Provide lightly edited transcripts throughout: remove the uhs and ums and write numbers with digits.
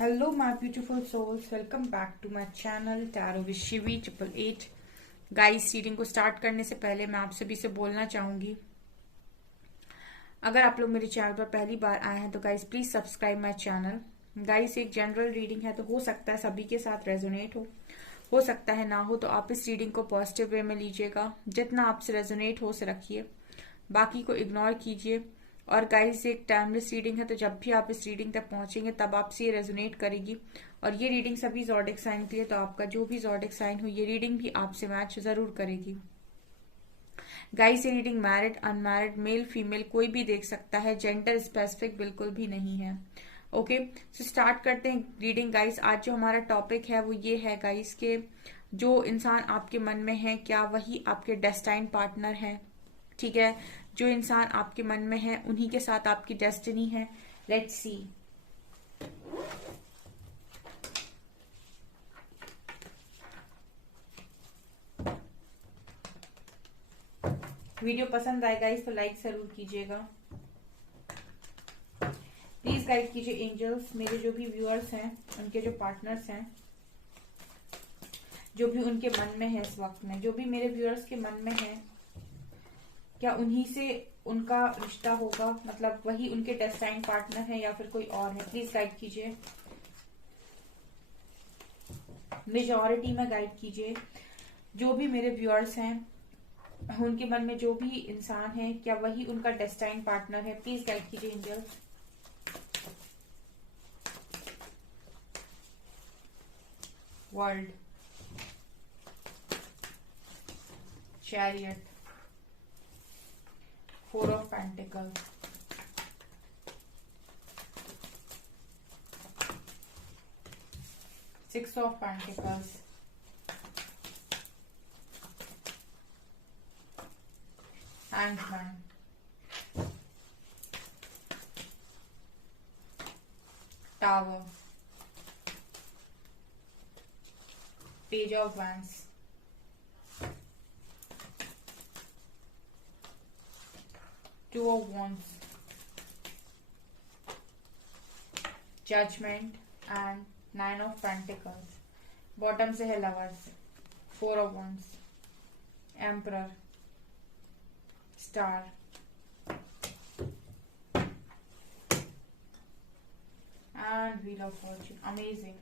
Hello, my beautiful souls. Welcome back to my channel Tarot with Shivi 888. Guys, reading को start करने से पहले मैं आप सभी से बोलना चाहूंगी, अगर आप लोग मेरे चैनल पर पहली बार आए हैं तो guys please subscribe my channel. Guys, एक जनरल रीडिंग है तो हो सकता है सभी के साथ रेजोनेट हो सकता है ना हो, तो आप इस रीडिंग को पॉजिटिव वे में लीजिएगा। जितना आपसे रेजोनेट हो से रखिए, बाकी को इग्नोर कीजिए। और गाइस, एक टाइमलेस रीडिंग है तो जब भी आप इस रीडिंग तक पहुंचेंगे तब आपसे ये रेजोनेट करेगी। और ये रीडिंग सभी ज़ोडिक साइन के लिए, तो आपका जो भी ज़ोडिक साइन हो ये रीडिंग भी आपसे मैच जरूर करेगी। गाइस, ये reading married, unmarried, male female कोई भी देख सकता है, जेंडर स्पेसिफिक बिल्कुल भी नहीं है। ओके, सो स्टार्ट करते हैं रीडिंग। गाइस, आज जो हमारा टॉपिक है वो ये है गाइस के जो इंसान आपके मन में है क्या वही आपके डेस्टाइन पार्टनर है। ठीक है, जो इंसान आपके मन में है उन्हीं के साथ आपकी डेस्टिनी है। Let's see. वीडियो पसंद आएगा इस तो लाइक जरूर कीजिएगा। प्लीज गाइड कीजिए एंजल्स, मेरे जो भी व्यूअर्स हैं उनके जो पार्टनर्स हैं, जो भी उनके मन में है इस वक्त में, जो भी मेरे व्यूअर्स के मन में है, क्या उन्हीं से उनका रिश्ता होगा, मतलब वही उनके डेस्टाइन पार्टनर है या फिर कोई और है। प्लीज गाइड कीजिए, मेजॉरिटी में गाइड कीजिए। जो भी मेरे व्यूअर्स हैं उनके मन में जो भी इंसान है क्या वही उनका डेस्टाइन पार्टनर है। प्लीज गाइड कीजिए angel. World, chariot, 4 of pentacles, 6 of pentacles, hangman, tower, page of wands, two of wands, judgement and 9 of pentacles. Bottom से है lovers, 4 of wands, emperor, star, and wheel of fortune. Amazing.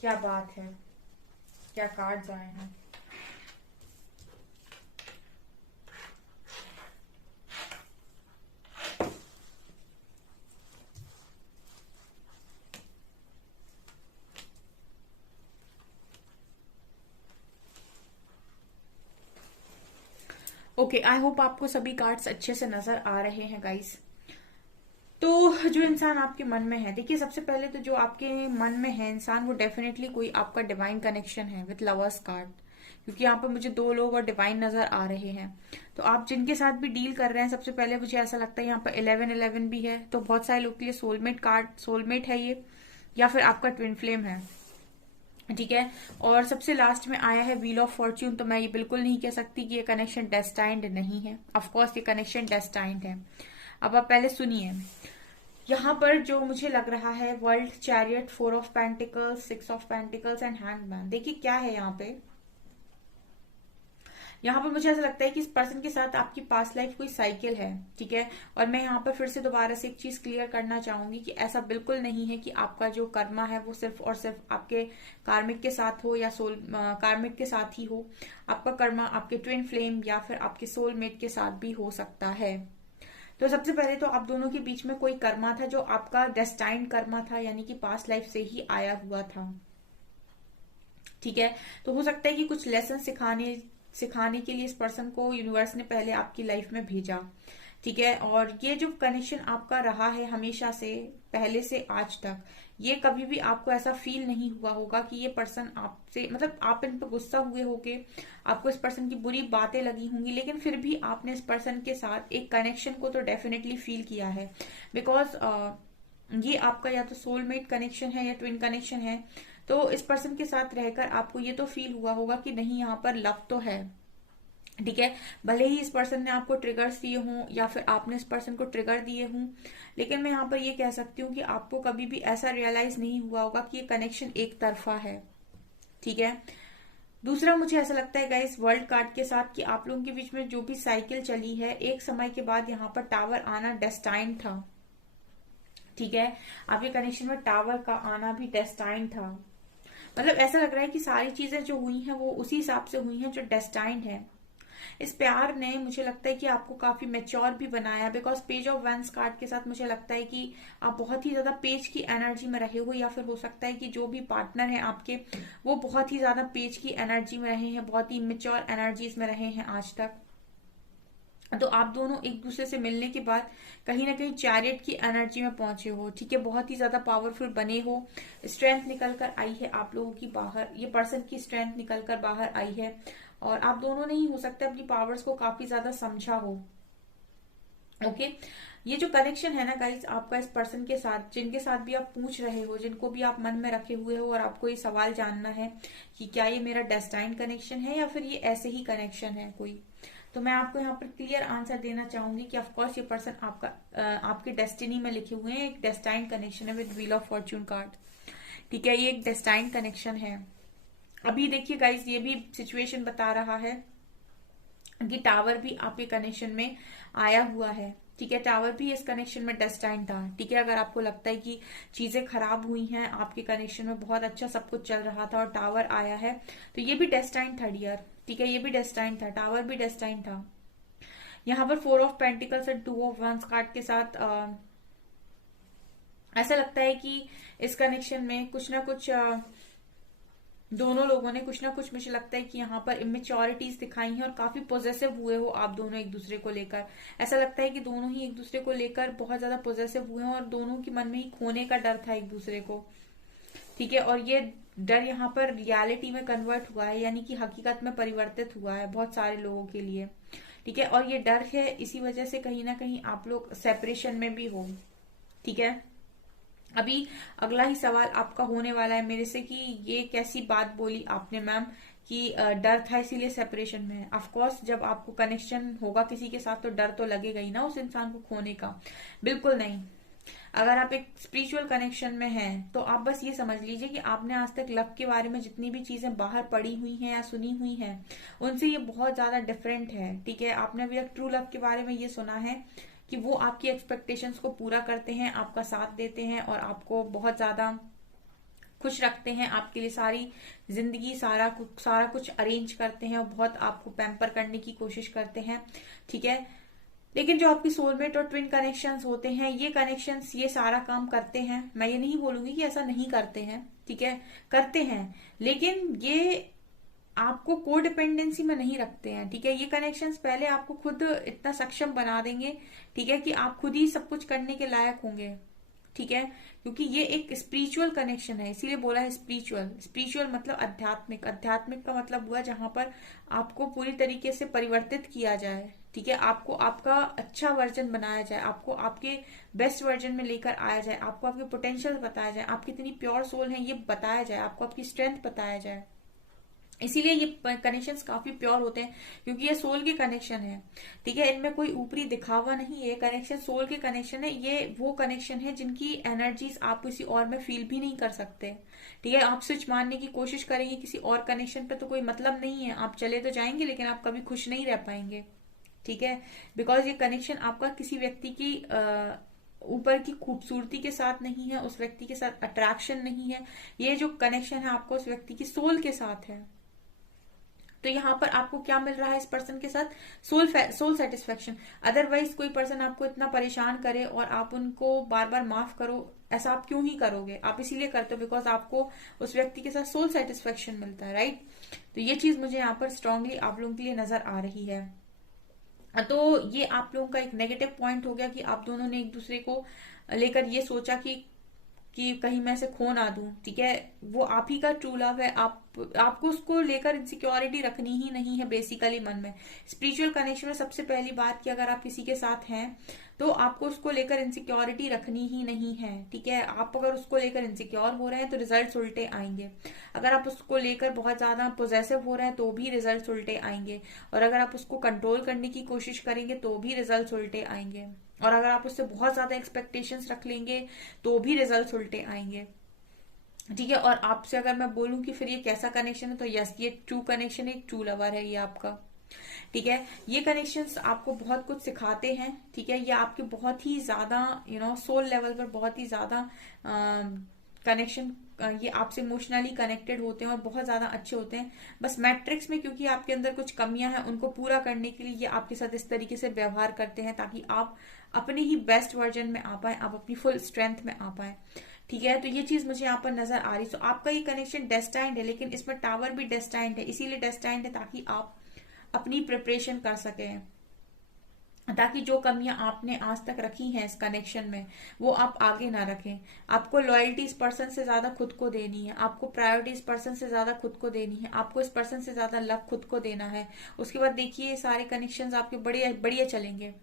क्या बात है, क्या cards आए हैं। Okay, I hope आपको सभी कार्ड्स अच्छे से नजर आ रहे हैं गाइस। तो जो इंसान आपके मन में है, देखिए सबसे पहले तो जो आपके मन में है इंसान वो डेफिनेटली कोई आपका डिवाइन कनेक्शन है विथ लवर्स कार्ड, क्योंकि यहाँ पर मुझे 2 लोग और डिवाइन नजर आ रहे हैं। तो आप जिनके साथ भी डील कर रहे हैं, सबसे पहले मुझे ऐसा लगता है यहाँ पर 1111 भी है, तो बहुत सारे लोग के लिए सोलमेट कार्ड, सोलमेट है ये, या फिर आपका ट्विन फ्लेम है। ठीक है, और सबसे लास्ट में आया है व्हील ऑफ फॉर्च्यून। तो मैं ये बिल्कुल नहीं कह सकती कि ये कनेक्शन डेस्टाइंड नहीं है। ऑफ कोर्स ये कनेक्शन डेस्टाइंड है। अब आप पहले सुनिए, यहाँ पर जो मुझे लग रहा है world, chariot, 4 of pentacles, 6 of pentacles and hangman. देखिए क्या है यहाँ पर मुझे ऐसा लगता है कि इस पर्सन के साथ आपकी पास्ट लाइफ कोई साइकिल है। ठीक है, और मैं यहाँ पर फिर से दोबारा से एक चीज क्लियर करना चाहूंगी कि ऐसा बिल्कुल नहीं है कि आपका जो कर्मा है वो सिर्फ और सिर्फ आपके कार्मिक के साथ हो या कार्मिक के साथ ही हो। आपका कर्मा आपके ट्विन फ्लेम या फिर आपके सोलमेट के साथ भी हो सकता है। तो सबसे पहले तो आप दोनों के बीच में कोई कर्मा था जो आपका डेस्टाइन्ड कर्मा था, यानी कि पास्ट लाइफ से ही आया हुआ था। ठीक है, तो हो सकता है कि कुछ लेसन सिखाने के लिए इस पर्सन को यूनिवर्स ने पहले आपकी लाइफ में भेजा। ठीक है, और ये जो कनेक्शन आपका रहा है हमेशा से, पहले से आज तक, ये कभी भी आपको ऐसा फील नहीं हुआ होगा कि ये पर्सन आपसे, मतलब आप इन पर गुस्सा हुए होगे, आपको इस पर्सन की बुरी बातें लगी होंगी, लेकिन फिर भी आपने इस पर्सन के साथ एक कनेक्शन को तो डेफिनेटली फील किया है। बिकॉज ये आपका या तो सोलमेट कनेक्शन है या ट्विन कनेक्शन है। तो इस पर्सन के साथ रहकर आपको ये तो फील हुआ होगा कि नहीं, यहाँ पर लव तो है। ठीक है, भले ही इस पर्सन ने आपको ट्रिगर्स दिए हों या फिर आपने इस पर्सन को ट्रिगर दिए हों, लेकिन मैं यहाँ पर ये कह सकती हूँ कि आपको कभी भी ऐसा रियलाइज नहीं हुआ होगा कि ये कनेक्शन एक तरफा है। ठीक है, दूसरा मुझे ऐसा लगता है गाइस वर्ल्ड कार्ड के साथ कि आप लोगों के बीच में जो भी साइकिल चली है, एक समय के बाद यहाँ पर टावर आना डेस्टाइन था। ठीक है, आपके कनेक्शन में टावर का आना भी डेस्टाइन था। मतलब ऐसा लग रहा है कि सारी चीजें जो हुई हैं वो उसी हिसाब से हुई हैं जो डेस्टाइंड है। इस प्यार ने मुझे लगता है कि आपको काफी मेच्योर भी बनाया, because page of vents card के साथ मुझे लगता है कि आप बहुत ही ज्यादा पेज की एनर्जी में रहे हो, या फिर हो सकता है कि जो भी पार्टनर है आपके वो बहुत ही ज्यादा पेज की एनर्जी में रहे हैं, बहुत ही मेच्योर एनर्जीज में रहे हैं आज तक। तो आप दोनों एक दूसरे से मिलने के बाद कहीं ना कहीं चैरियट की एनर्जी में पहुंचे हो। ठीक है, बहुत ही ज्यादा पावरफुल बने हो, स्ट्रेंथ निकल कर आई है आप लोगों की बाहर, ये पर्सन की स्ट्रेंथ निकल कर बाहर आई है, और आप दोनों ने ही हो सकता है अपनी पावर्स को काफी ज्यादा समझा हो। ओके, ये जो कनेक्शन है ना गाइस आपका इस पर्सन के साथ, जिनके साथ भी आप पूछ रहे हो, जिनको भी आप मन में रखे हुए हो और आपको ये सवाल जानना है कि क्या ये मेरा डेस्टाइन कनेक्शन है या फिर ये ऐसे ही कनेक्शन है कोई, तो मैं आपको यहाँ पर क्लियर आंसर देना चाहूंगी कि ऑफ कोर्स ये पर्सन आपका आपके डेस्टिनी में लिखे हुए हैं, एक डेस्टाइन कनेक्शन है with wheel of Fortune card. ठीक है, ये एक डेस्टाइन कनेक्शन है। अभी देखिए गाइस ये भी सिचुएशन बता रहा है कि टावर भी आपके कनेक्शन में आया हुआ है। ठीक है, टावर भी इस कनेक्शन में डेस्टाइन था। ठीक है, अगर आपको लगता है कि चीजें खराब हुई हैं, आपके कनेक्शन में बहुत अच्छा सब कुछ चल रहा था और टावर आया है, तो ये भी डेस्टाइन था डियर। ठीक है, ये भी डेस्टाइन था, टावर भी डेस्टाइन था। यहाँ पर 4 ऑफ पेंटिकल्स और 2 ऑफ वंस कार्ड के साथ ऐसा लगता है कि इस कनेक्शन में कुछ ना कुछ दोनों लोगों ने कुछ ना कुछ, मुझे लगता है कि यहाँ पर इमेच्योरिटीज दिखाई हैं और काफी पोजेसिव हुए हो आप दोनों एक दूसरे को लेकर। ऐसा लगता है कि दोनों ही एक दूसरे को लेकर बहुत ज्यादा पोजेसिव हुए हैं और दोनों के मन में ही खोने का डर था एक दूसरे को। ठीक है, और ये डर यहाँ पर रियलिटी में कन्वर्ट हुआ है, यानी कि हकीकत में परिवर्तित हुआ है बहुत सारे लोगों के लिए। ठीक है, और ये डर है इसी वजह से कहीं ना कहीं आप लोग सेपरेशन में भी हो। ठीक है, अभी अगला ही सवाल आपका होने वाला है मेरे से कि ये कैसी बात बोली आपने मैम कि डर था इसीलिए सेपरेशन में है। ऑफ कोर्स जब आपको कनेक्शन होगा किसी के साथ तो डर तो लगेगा ही ना उस इंसान को खोने का। बिल्कुल नहीं, अगर आप एक स्पिरिचुअल कनेक्शन में हैं तो आप बस ये समझ लीजिए कि आपने आज तक लव के बारे में जितनी भी चीजें बाहर पढ़ी हुई हैं या सुनी हुई हैं उनसे ये बहुत ज्यादा डिफरेंट है। ठीक है, आपने अभी तक ट्रू लव के बारे में ये सुना है कि वो आपकी एक्सपेक्टेशंस को पूरा करते हैं, आपका साथ देते हैं और आपको बहुत ज्यादा खुश रखते हैं, आपके लिए सारी जिंदगी सारा कुछ अरेंज करते हैं और बहुत आपको पैम्पर करने की कोशिश करते हैं। ठीक है, लेकिन जो आपकी सोलमेट और ट्विन कनेक्शंस होते हैं, ये कनेक्शंस ये सारा काम करते हैं। मैं ये नहीं बोलूंगी कि ऐसा नहीं करते हैं, ठीक है, करते हैं, लेकिन ये आपको कोडिपेंडेंसी में नहीं रखते हैं। ठीक है, ये कनेक्शंस पहले आपको खुद इतना सक्षम बना देंगे, ठीक है, कि आप खुद ही सब कुछ करने के लायक होंगे। ठीक है, क्योंकि ये एक स्पिरिचुअल कनेक्शन है, इसीलिए बोला है स्पिरिचुअल। स्पिरिचुअल मतलब आध्यात्मिक, आध्यात्मिक का मतलब हुआ जहां पर आपको पूरी तरीके से परिवर्तित किया जाए। ठीक है, आपको आपका अच्छा वर्जन बनाया जाए, आपको आपके बेस्ट वर्जन में लेकर आया जाए, आपको आपके पोटेंशियल बताया जाए, आप कितनी प्योर सोल हैं ये बताया जाए, आपको आपकी स्ट्रेंथ बताया जाए। इसीलिए ये कनेक्शंस काफी प्योर होते हैं क्योंकि ये सोल के कनेक्शन है। ठीक है, इनमें कोई ऊपरी दिखावा नहीं है, कनेक्शन सोल के कनेक्शन है। ये वो कनेक्शन है जिनकी एनर्जीज आप किसी और में फील भी नहीं कर सकते। ठीक है, आप स्विच मारने की कोशिश करेंगे किसी और कनेक्शन पे तो कोई मतलब नहीं है, आप चले तो जाएंगे लेकिन आप कभी खुश नहीं रह पाएंगे। ठीक है, बिकॉज ये कनेक्शन आपका किसी व्यक्ति की ऊपर की खूबसूरती के साथ नहीं है, उस व्यक्ति के साथ अट्रैक्शन नहीं है, ये जो कनेक्शन है आपको उस व्यक्ति की सोल के साथ है। तो यहाँ पर आपको क्या मिल रहा है इस पर्सन के साथ? Soul satisfaction. अदरवाइज कोई पर्सन आपको इतना परेशान करे और आप उनको बार बार माफ करो, ऐसा आप क्यों ही करोगे? आप इसीलिए करते हो बिकॉज आपको उस व्यक्ति के साथ सोल सेटिस्फेक्शन मिलता है, राइट? तो ये चीज मुझे यहाँ पर स्ट्रांगली आप लोगों के लिए नजर आ रही है। तो ये आप लोगों का एक नेगेटिव पॉइंट हो गया कि आप दोनों ने एक दूसरे को लेकर ये सोचा कि कि कहीं मैं इसे खो ना दूं, ठीक है। वो आप ही का ट्रू लव है, आपको उसको लेकर इनसिक्योरिटी रखनी ही नहीं है बेसिकली मन में। स्पिरिचुअल कनेक्शन में सबसे पहली बात कि अगर आप किसी के साथ हैं तो आपको उसको लेकर इनसिक्योरिटी रखनी ही नहीं है, ठीक है। आप अगर उसको लेकर इनसिक्योर हो रहे हैं तो रिजल्ट्स उल्टे आएंगे। अगर आप उसको लेकर बहुत ज्यादा पोजेसिव हो रहे हैं तो भी रिजल्ट्स उल्टे आएंगे। और अगर आप उसको कंट्रोल करने की कोशिश करेंगे तो भी रिजल्ट्स उल्टे आएंगे। और अगर आप उससे बहुत ज्यादा एक्सपेक्टेशंस रख लेंगे तो भी रिजल्ट्स उल्टे आएंगे, ठीक है। और आपसे अगर मैं बोलूं कि फिर ये कैसा कनेक्शन है, तो यस, ये ट्रू कनेक्शन है, एक ट्रू लवर है ये आपका, ठीक है। ये कनेक्शंस आपको बहुत कुछ सिखाते हैं, ठीक है। ये आपके बहुत ही ज्यादा सोल लेवल पर बहुत ही ज्यादा कनेक्शन, ये आपसे इमोशनली कनेक्टेड होते हैं और बहुत ज्यादा अच्छे होते हैं। बस मैट्रिक्स में क्योंकि आपके अंदर कुछ कमियां हैं, उनको पूरा करने के लिए ये आपके साथ इस तरीके से व्यवहार करते हैं ताकि आप अपने ही बेस्ट वर्जन में आ पाए, आप अपनी फुल स्ट्रेंथ में आ पाए, ठीक है। तो ये चीज मुझे यहाँ पर नजर आ रही। तो आपका ये कनेक्शन डेस्टाइंड है, लेकिन इसमें टावर भी डेस्टाइंड है, इसीलिए डेस्टाइंड है ताकि आप अपनी प्रिपरेशन कर सकें, ताकि जो कमियां आपने आज तक रखी हैं इस कनेक्शन में वो आप आगे ना रखें। आपको लॉयल्टी इस पर्सन से ज्यादा खुद को देनी है, आपको प्रायोरिटी इस पर्सन से ज्यादा खुद को देनी है, आपको इस पर्सन से ज्यादा लव खुद को देना है। उसके बाद देखिए सारे कनेक्शंस आपके बढ़िया बढ़िया चलेंगे,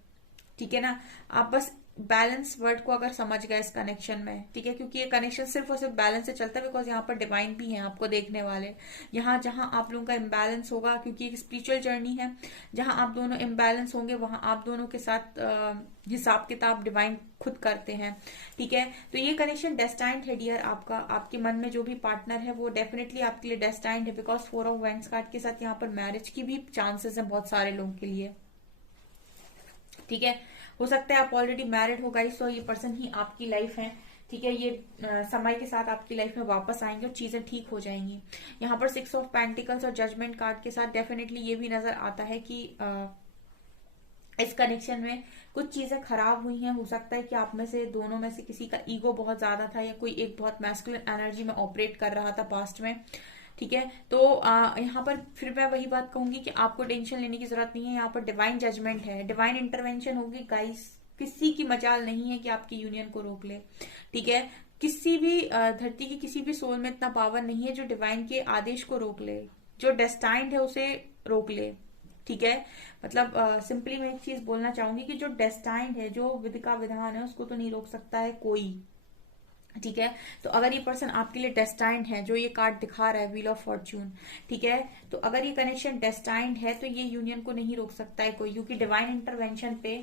ठीक है ना। आप बस बैलेंस वर्ड को अगर समझ गए इस कनेक्शन में, ठीक है, क्योंकि ये कनेक्शन सिर्फ और सिर्फ बैलेंस से चलता है, बिकॉज यहाँ पर डिवाइन भी है आपको देखने वाले। यहाँ जहां आप लोगों का इम्बैलेंस होगा, क्योंकि एक स्पिरिचुअल जर्नी है, जहां आप दोनों इम्बैलेंस होंगे वहां आप दोनों के साथ हिसाब किताब डिवाइन खुद करते हैं, ठीक है। तो ये कनेक्शन डेस्टाइंड है डियर आपका। आपके मन में जो भी पार्टनर है वो डेफिनेटली आपके लिए डेस्टाइंड है, बिकॉज 4 ऑफ वैंड्स कार्ड के साथ यहाँ पर मैरिज की भी चांसेस है बहुत सारे लोगों के लिए, ठीक है। हो सकता है आप ऑलरेडी मैरिड हो गाइस, तो ये पर्सन ही आपकी लाइफ है, ठीक है। ये समय के साथ आपकी लाइफ में वापस आएंगे और चीजें ठीक हो जाएंगी। यहाँ पर 6 ऑफ पेंटिकल्स और जजमेंट कार्ड के साथ डेफिनेटली ये भी नजर आता है कि इस कनेक्शन में कुछ चीजें खराब हुई हैं। हो सकता है कि आप में से दोनों में से किसी का ईगो बहुत ज्यादा था, या कोई एक बहुत मैस्कुलिन एनर्जी में ऑपरेट कर रहा था पास्ट में, ठीक है। तो यहाँ पर फिर मैं वही बात कहूंगी कि आपको टेंशन लेने की जरूरत नहीं है। यहाँ पर डिवाइन जजमेंट है, डिवाइन इंटरवेंशन होगी गाइस। किसी की मजाल नहीं है कि आपकी यूनियन को रोक ले, ठीक है। किसी भी धरती की किसी भी सोल में इतना पावर नहीं है जो डिवाइन के आदेश को रोक ले, जो डेस्टाइंड है उसे रोक ले, ठीक है। मतलब सिंपली मैं एक चीज बोलना चाहूंगी कि जो डेस्टाइंड है, जो विधि का विधान है, उसको तो नहीं रोक सकता है कोई, ठीक है। तो अगर ये पर्सन आपके लिए डेस्टाइंड है, जो ये कार्ड दिखा रहा है व्हील ऑफ फॉर्च्यून, ठीक है, तो अगर ये कनेक्शन डेस्टाइंड है तो ये यूनियन को नहीं रोक सकता है कोई, क्योंकि डिवाइन इंटरवेंशन पे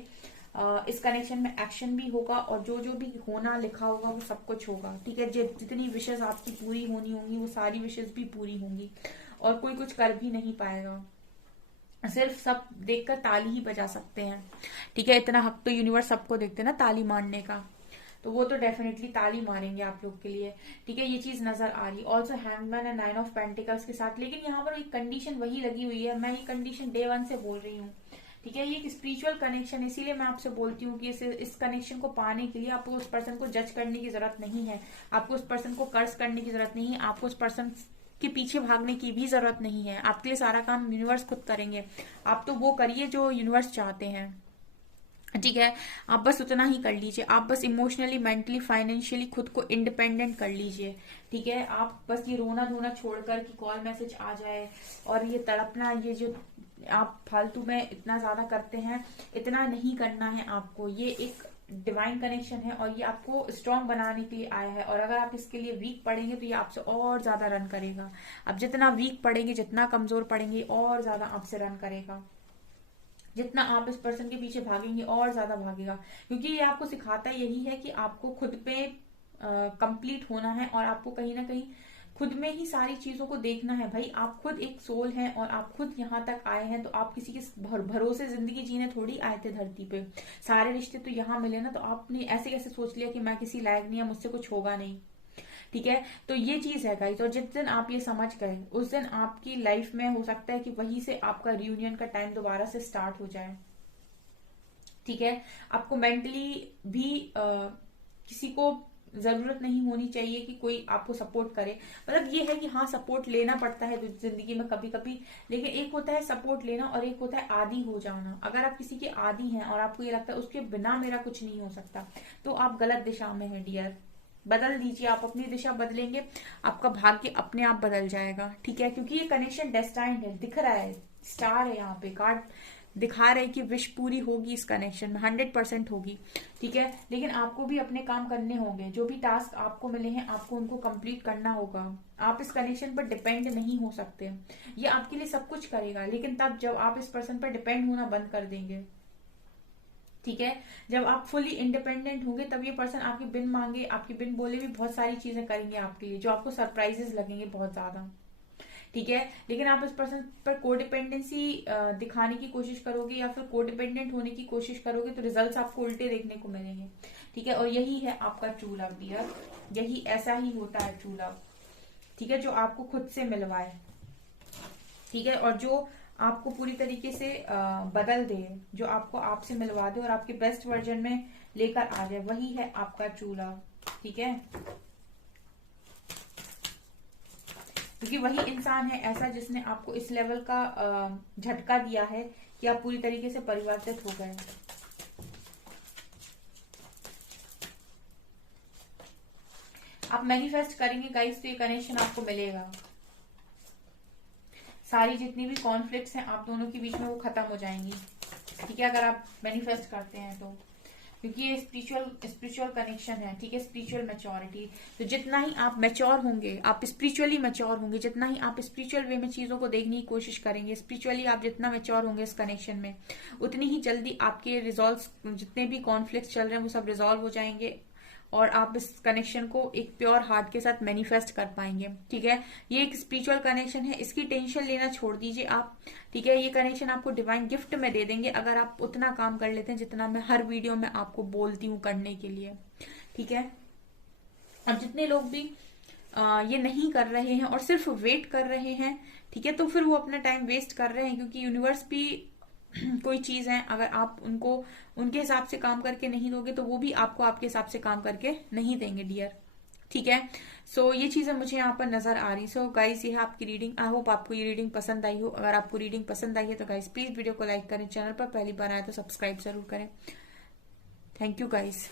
इस कनेक्शन में एक्शन भी होगा और जो जो भी होना लिखा होगा वो सब कुछ होगा, ठीक है। जितनी विशेष आपकी पूरी होनी होंगी वो सारी विशेष भी पूरी होंगी और कोई कुछ कर भी नहीं पाएगा। सिर्फ सब देखकर ताली ही बजा सकते हैं, ठीक है। इतना हक तो यूनिवर्स सबको देखते हैं ना ताली मारने का, तो वो तो डेफिनेटली ताली मारेंगे आप लोग के लिए, ठीक है। ये चीज नजर आ रही। Also hangman and 9 of pentacles के साथ, लेकिन यहाँ पर एक कंडीशन वही लगी हुई है। मैं ये कंडीशन डे 1 से बोल रही हूँ, ठीक है। ये एक स्पिरिचुअल कनेक्शन, इसीलिए मैं आपसे बोलती हूँ कि इस कनेक्शन को पाने के लिए आपको उस पर्सन को जज करने की जरूरत नहीं है, आपको उस पर्सन को कर्ज करने की जरूरत नहीं है, आपको उस पर्सन के पीछे भागने की भी जरूरत नहीं है। आपके लिए सारा काम यूनिवर्स खुद करेंगे। आप तो वो करिए जो यूनिवर्स चाहते हैं, ठीक है। आप बस उतना ही कर लीजिए। आप बस इमोशनली, मेंटली, फाइनेंशियली खुद को इंडिपेंडेंट कर लीजिए, ठीक है। आप बस ये रोना धोना छोड़कर कि कॉल मैसेज आ जाए और ये तड़पना, ये जो आप फालतू में इतना ज्यादा करते हैं, इतना नहीं करना है आपको। ये एक डिवाइन कनेक्शन है और ये आपको स्ट्रांग बनाने के लिए आया है। और अगर आप इसके लिए वीक पड़ेंगे तो ये आपसे और ज्यादा रन करेगा। अब जितना वीक पड़ेंगे, जितना कमजोर पड़ेंगे, और ज्यादा आपसे रन करेगा। जितना आप इस पर्सन के पीछे भागेंगे और ज्यादा भागेगा, क्योंकि ये आपको सिखाता यही है कि आपको खुद पे कंप्लीट होना है और आपको कहीं ना कहीं खुद में ही सारी चीजों को देखना है। भाई आप खुद एक सोल हैं और आप खुद यहाँ तक आए हैं, तो आप किसी के भरोसे जिंदगी जीने थोड़ी आए थे धरती पे। सारे रिश्ते तो यहाँ मिले ना, तो आपने ऐसे कैसे सोच लिया कि मैं किसी लायक नहीं है, मुझसे कुछ होगा नहीं, ठीक है। तो ये चीज है गाइस। और जिस दिन आप ये समझ गए उस दिन आपकी लाइफ में हो सकता है कि वहीं से आपका रियूनियन का टाइम दोबारा से स्टार्ट हो जाए, ठीक है। आपको मेंटली भी किसी को जरूरत नहीं होनी चाहिए कि कोई आपको सपोर्ट करे। मतलब ये है कि हाँ सपोर्ट लेना पड़ता है जिंदगी में कभी कभी, लेकिन एक होता है सपोर्ट लेना और एक होता है आदी हो जाना। अगर आप किसी के आदी हैं और आपको ये लगता है उसके बिना मेरा कुछ नहीं हो सकता, तो आप गलत दिशा में है डियर, बदल दीजिए, आप अपनी दिशा बदलेंगे, आपका भाग्य अपने आप बदल जाएगा। ठीक है, क्योंकि ये कनेक्शन डेस्टाइन्ड है, दिख रहा है, स्टार है यहाँ पे, कार्ड दिखा रहे कि विश पूरी होगी इस कनेक्शन में, 100% होगी। ठीक है, लेकिन आपको भी अपने काम करने होंगे, जो भी टास्क आपको मिले हैं आपको उनको कंप्लीट करना होगा। आप इस कनेक्शन पर डिपेंड नहीं हो सकते। ये आपके लिए सब कुछ करेगा, लेकिन तब जब आप इस पर्सन पर डिपेंड होना बंद कर देंगे। ठीक है, जब आप फुली इंडिपेंडेंट होंगे तब ये पर्सन आपकी बिन मांगे, आपकी बिन बोले भी बहुत सारी चीजें करेंगे आपके लिए, जो आपको सरप्राइजेस लगेंगे बहुत ज्यादा। ठीक है, लेकिन आप इस पर्सन पर कोडिपेंडेंसी दिखाने की कोशिश करोगे या फिर कोडिपेंडेंट होने की कोशिश करोगे तो रिजल्ट्स आपको उल्टे देखने को मिलेंगे। ठीक है, और यही है आपका ट्रू लव डियर, यही ऐसा ही होता है ट्रू लव। ठीक है, जो आपको खुद से मिलवाए। ठीक है, और जो आपको पूरी तरीके से बदल दे, जो आपको आपसे मिलवा दे और आपके बेस्ट वर्जन में लेकर आ जाए, वही है आपका ट्रू लव। ठीक है, क्योंकि वही इंसान है ऐसा जिसने आपको इस लेवल का झटका दिया है कि आप पूरी तरीके से परिवर्तित हो गए। आप मैनिफेस्ट करेंगे गाइस तो ये कनेक्शन आपको मिलेगा। सारी जितनी भी कॉन्फ्लिक्ट्स हैं आप दोनों के बीच में वो खत्म हो जाएंगी। ठीक है, अगर आप मैनिफेस्ट करते हैं तो, क्योंकि ये स्पिरिचुअल कनेक्शन है। ठीक है, स्पिरिचुअल मैच्योरिटी, तो जितना ही आप मैच्योर होंगे, आप स्पिरिचुअली मैच्योर होंगे, जितना ही आप स्पिरिचुअल वे में चीजों को देखने की कोशिश करेंगे, स्पिरिचुअली आप जितना मैच्योर होंगे इस कनेक्शन में, उतनी ही जल्दी आपके रिजॉल्व, जितने भी कॉन्फ्लिक्ट चल रहे हैं वो सब रिजॉल्व हो जाएंगे और आप इस कनेक्शन को एक प्योर हार्ट के साथ मैनिफेस्ट कर पाएंगे। ठीक है, ये एक स्पिरिचुअल कनेक्शन है, इसकी टेंशन लेना छोड़ दीजिए आप। ठीक है, ये कनेक्शन आपको डिवाइन गिफ्ट में दे देंगे अगर आप उतना काम कर लेते हैं जितना मैं हर वीडियो में आपको बोलती हूँ करने के लिए। ठीक है, अब जितने लोग भी ये नहीं कर रहे हैं और सिर्फ वेट कर रहे हैं, ठीक है, तो फिर वो अपना टाइम वेस्ट कर रहे हैं, क्योंकि यूनिवर्स भी कोई चीज है, अगर आप उनको उनके हिसाब से काम करके नहीं दोगे तो वो भी आपको आपके हिसाब से काम करके नहीं देंगे डियर। ठीक है, सो ये चीजें मुझे यहाँ पर नजर आ रही। सो गाइस ये है आपकी रीडिंग। आई होप आपको ये रीडिंग पसंद आई हो। अगर आपको रीडिंग पसंद आई है तो गाइस प्लीज वीडियो को लाइक करें, चैनल पर पहली बार आए तो सब्सक्राइब जरूर करें। Thank you guys.